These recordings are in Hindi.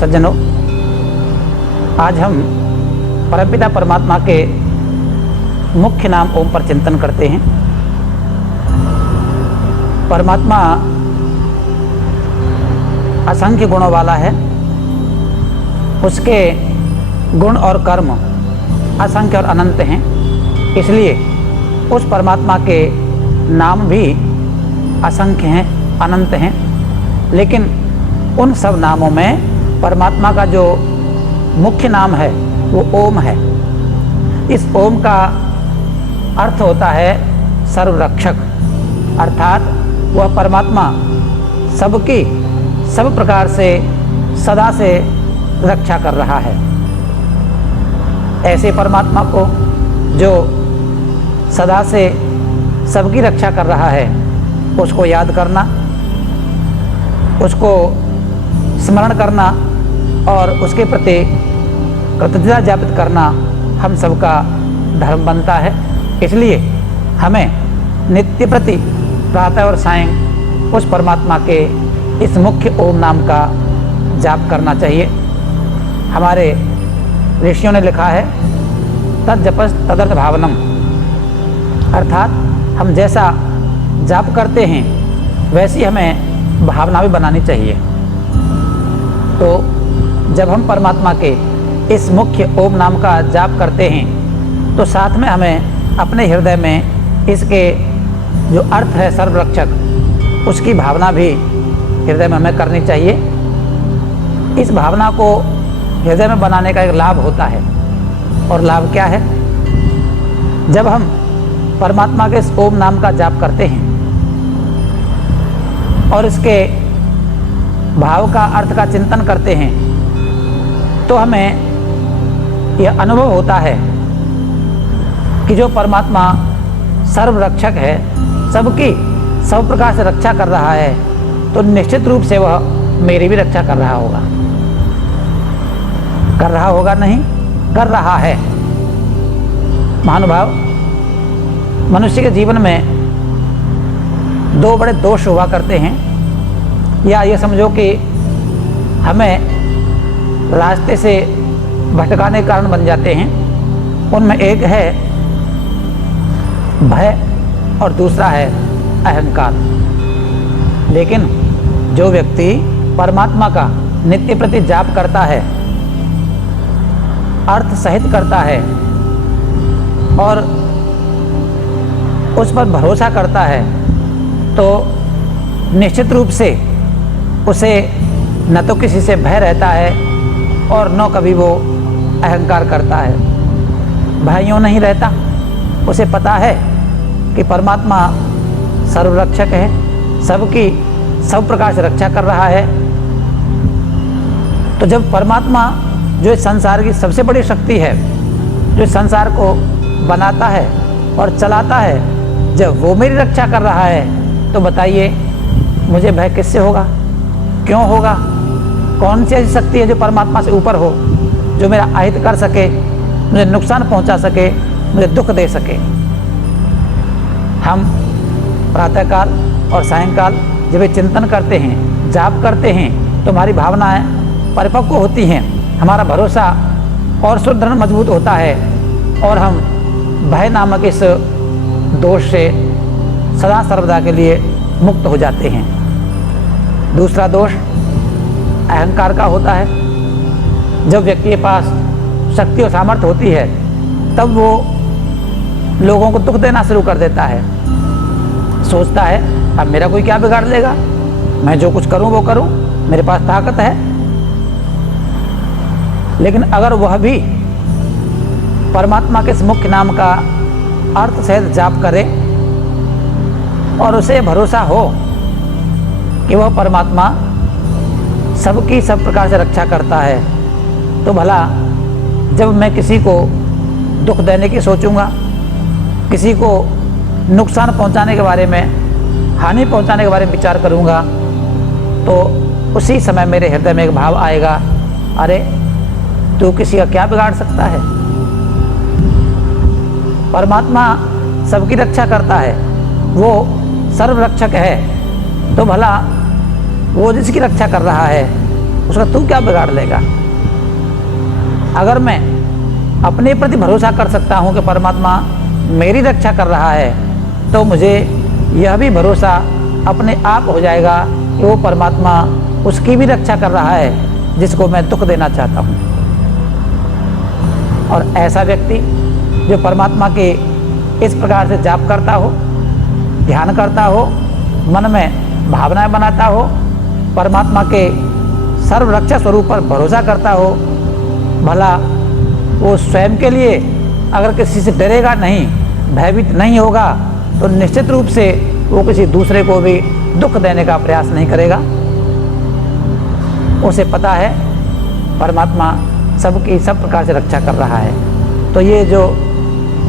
सज्जनों, आज हम परमपिता परमात्मा के मुख्य नाम ओम पर चिंतन करते हैं। परमात्मा असंख्य गुणों वाला है, उसके गुण और कर्म असंख्य और अनंत हैं। इसलिए उस परमात्मा के नाम भी असंख्य हैं, अनंत हैं। लेकिन उन सब नामों में परमात्मा का जो मुख्य नाम है वो ओम है। इस ओम का अर्थ होता है सर्वरक्षक, अर्थात वह परमात्मा सबकी सब प्रकार से सदा से रक्षा कर रहा है। ऐसे परमात्मा को जो सदा से सबकी रक्षा कर रहा है, उसको याद करना, उसको स्मरण करना और उसके प्रति कृतज्ञता ज्ञापित करना हम सबका धर्म बनता है। इसलिए हमें नित्य प्रति प्रातः और सायं उस परमात्मा के इस मुख्य ओम नाम का जाप करना चाहिए। हमारे ऋषियों ने लिखा है तद जपस तदर्थ भावनम, अर्थात हम जैसा जाप करते हैं वैसी हमें भावना भी बनानी चाहिए। तो जब हम परमात्मा के इस मुख्य ओम नाम का जाप करते हैं तो साथ में हमें अपने हृदय में इसके जो अर्थ है सर्वरक्षक, उसकी भावना भी हृदय में हमें करनी चाहिए। इस भावना को हृदय में बनाने का एक लाभ होता है, और लाभ क्या है? जब हम परमात्मा के इस ओम नाम का जाप करते हैं और इसके भाव का, अर्थ का चिंतन करते हैं तो हमें यह अनुभव होता है कि जो परमात्मा सर्वरक्षक है, सबकी सब प्रकार से रक्षा कर रहा है, तो निश्चित रूप से वह मेरी भी रक्षा कर रहा होगा। कर रहा होगा नहीं, कर रहा है। महानुभाव, मनुष्य के जीवन में दो बड़े दोष हुआ करते हैं, या ये समझो कि हमें रास्ते से भटकाने के कारण बन जाते हैं। उनमें एक है भय और दूसरा है अहंकार। लेकिन जो व्यक्ति परमात्मा का नित्य प्रति जाप करता है, अर्थ सहित करता है और उस पर भरोसा करता है, तो निश्चित रूप से उसे न तो किसी से भय रहता है और न कभी वो अहंकार करता है। भय यूँ नहीं रहता, उसे पता है कि परमात्मा सर्वरक्षक है, सबकी सब प्रकार से रक्षा कर रहा है। तो जब परमात्मा जो इस संसार की सबसे बड़ी शक्ति है, जो इस संसार को बनाता है और चलाता है, जब वो मेरी रक्षा कर रहा है, तो बताइए मुझे भय किससे होगा? क्यों होगा? कौन सी ऐसी शक्ति है जो परमात्मा से ऊपर हो, जो मेरा अहित कर सके, मुझे नुकसान पहुंचा सके, मुझे दुख दे सके? हम प्रातःकाल और सायंकाल जब ये चिंतन करते हैं, जाप करते हैं, तो हमारी भावनाएं परिपक्व होती हैं, हमारा भरोसा और सुदृढ़ मजबूत होता है, और हम भय नामक इस दोष से सदा सर्वदा के लिए मुक्त हो जाते हैं। दूसरा दोष अहंकार का होता है। जब व्यक्ति के पास शक्ति और सामर्थ्य होती है, तब वो लोगों को दुख देना शुरू कर देता है। सोचता है अब मेरा कोई क्या बिगाड़ लेगा, मैं जो कुछ करूं वो करूं, मेरे पास ताकत है। लेकिन अगर वह भी परमात्मा के इस मुख्य नाम का अर्थ सहित जाप करे और उसे भरोसा हो कि वह परमात्मा सबकी सब प्रकार से रक्षा करता है, तो भला जब मैं किसी को दुख देने की सोचूंगा, किसी को नुकसान पहुंचाने के बारे में, हानि पहुंचाने के बारे में विचार करूंगा, तो उसी समय मेरे हृदय में एक भाव आएगा, अरे तू किसी का क्या बिगाड़ सकता है? परमात्मा सबकी रक्षा करता है, वो सर्वरक्षक है, तो भला वो जिसकी रक्षा कर रहा है उसका तू क्या बिगाड़ लेगा। अगर मैं अपने प्रति भरोसा कर सकता हूँ कि परमात्मा मेरी रक्षा कर रहा है, तो मुझे यह भी भरोसा अपने आप हो जाएगा कि वो परमात्मा उसकी भी रक्षा कर रहा है जिसको मैं दुख देना चाहता हूँ। और ऐसा व्यक्ति जो परमात्मा के इस प्रकार से जाप करता हो, ध्यान करता हो, मन में भावनाएं बनाता हो, परमात्मा के सर्वरक्षा स्वरूप पर भरोसा करता हो, भला वो स्वयं के लिए अगर किसी से डरेगा नहीं, भयभीत नहीं होगा, तो निश्चित रूप से वो किसी दूसरे को भी दुख देने का प्रयास नहीं करेगा। उसे पता है परमात्मा सबकी सब प्रकार से रक्षा कर रहा है। तो ये जो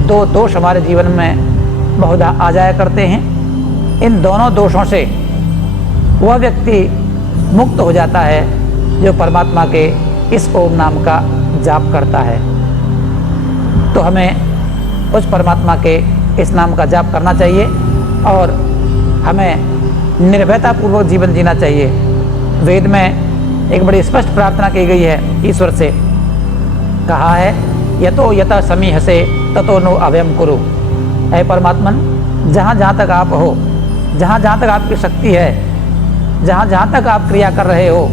दो दोष हमारे जीवन में बहुधा आ जाया करते हैं, इन दोनों दोषों से वह व्यक्ति मुक्त हो जाता है जो परमात्मा के इस ओम नाम का जाप करता है। तो हमें उस परमात्मा के इस नाम का जाप करना चाहिए और हमें निर्भयता पूर्वक जीवन जीना चाहिए। वेद में एक बड़ी स्पष्ट प्रार्थना की गई है, ईश्वर से कहा है, यतो यतः समीहसे ततो नो अभयम कुरु। ऐ परमात्मन, जहाँ जहाँ तक आप हो, जहाँ जहाँ तक आपकी शक्ति है, जहाँ जहाँ तक आप क्रिया कर रहे हो,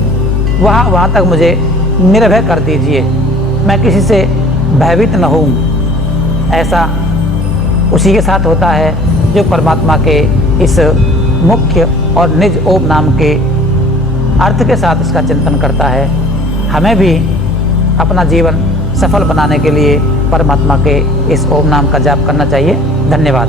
वहाँ तक मुझे निर्भय कर दीजिए, मैं किसी से भयभीत न हूँ। ऐसा उसी के साथ होता है जो परमात्मा के इस मुख्य और निज ओम नाम के अर्थ के साथ इसका चिंतन करता है। हमें भी अपना जीवन सफल बनाने के लिए परमात्मा के इस ओम नाम का जाप करना चाहिए। धन्यवाद।